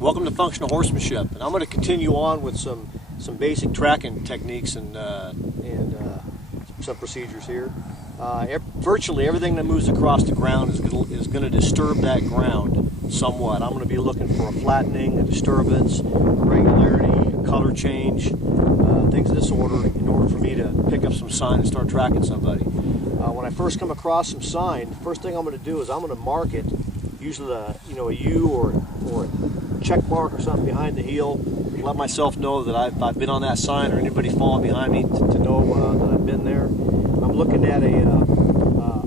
Welcome to Functional Horsemanship, and I'm going to continue on with some basic tracking techniques and some procedures here. Virtually everything that moves across the ground is going to disturb that ground somewhat. I'm going to be looking for a flattening, a disturbance, regularity, a color change, things of this order, in order for me to pick up some sign and start tracking somebody. When I first come across some sign, the first thing I'm going to do is I'm going to mark it, usually a U or a check mark or something behind the heel, to let myself know that I've been on that sign, or anybody following behind me to know that I've been there. I'm looking at a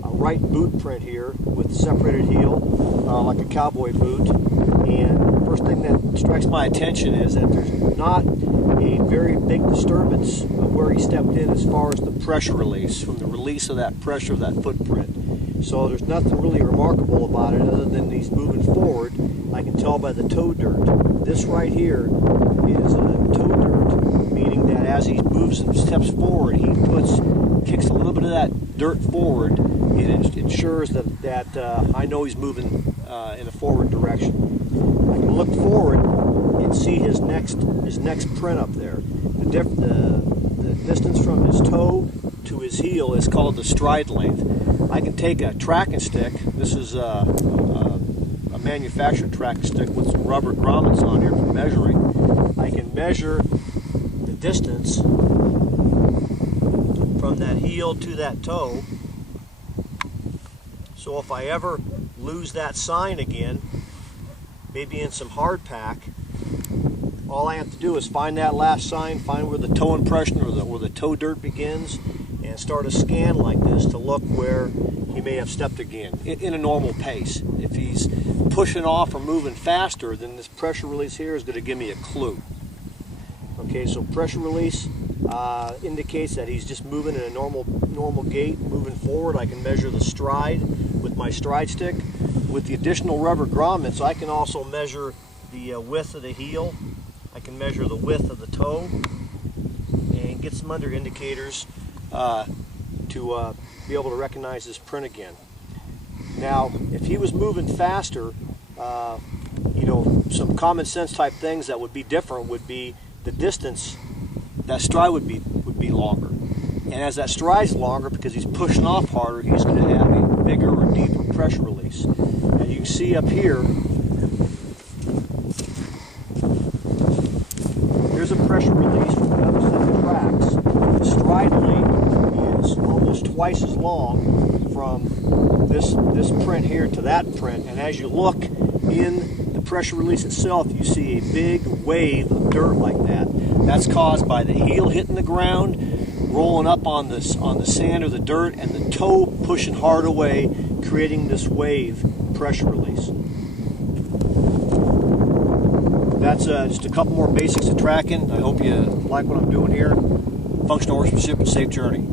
right boot print here with separated heel, like a cowboy boot. And first thing that strikes my attention is that there's not a very big disturbance of where he stepped in as far as the pressure release, from the release of that pressure of that footprint. So there's nothing really remarkable about it other than he's moving forward. I can tell by the toe dirt. This right here is toe dirt, meaning that as he moves and steps forward, he kicks a little bit of that dirt forward. It ensures that I know he's moving in a forward direction. I can look forward and see his next print up there. The distance from his toe to his heel is called the stride length. I can take a tracking stick. This is a manufactured tracking stick with some rubber grommets on here for measuring. I can measure the distance from that heel to that toe. So if I ever lose that sign again, maybe in some hard pack, all I have to do is find that last sign, find where the toe impression or where the toe dirt begins, and start a scan like this to look where he may have stepped again in a normal pace. If he's pushing off or moving faster, then this pressure release here is going to give me a clue. Okay, so pressure release indicates that he's just moving in a normal gait, moving forward. I can measure the stride with my stride stick. With the additional rubber grommets, I can also measure the width of the heel. I can measure the width of the toe and get some under indicators to be able to recognize this print again. Now, if he was moving faster, some common sense type things that would be different would be the distance. That stride would be longer, and as that stride's longer, because he's pushing off harder, he's going to have a bigger or deeper pressure release. And you can see up here, here's a pressure release from the other set of tracks. The stride length is almost twice as long from this print here to that print, and as you look in the pressure release itself, you see a big wave of dirt like that. That's caused by the heel hitting the ground, rolling up on the sand or the dirt, and the toe pushing hard away, creating this wave pressure release. That's just a couple more basics of tracking. I hope you like what I'm doing here. Functional horsemanship and safe journey.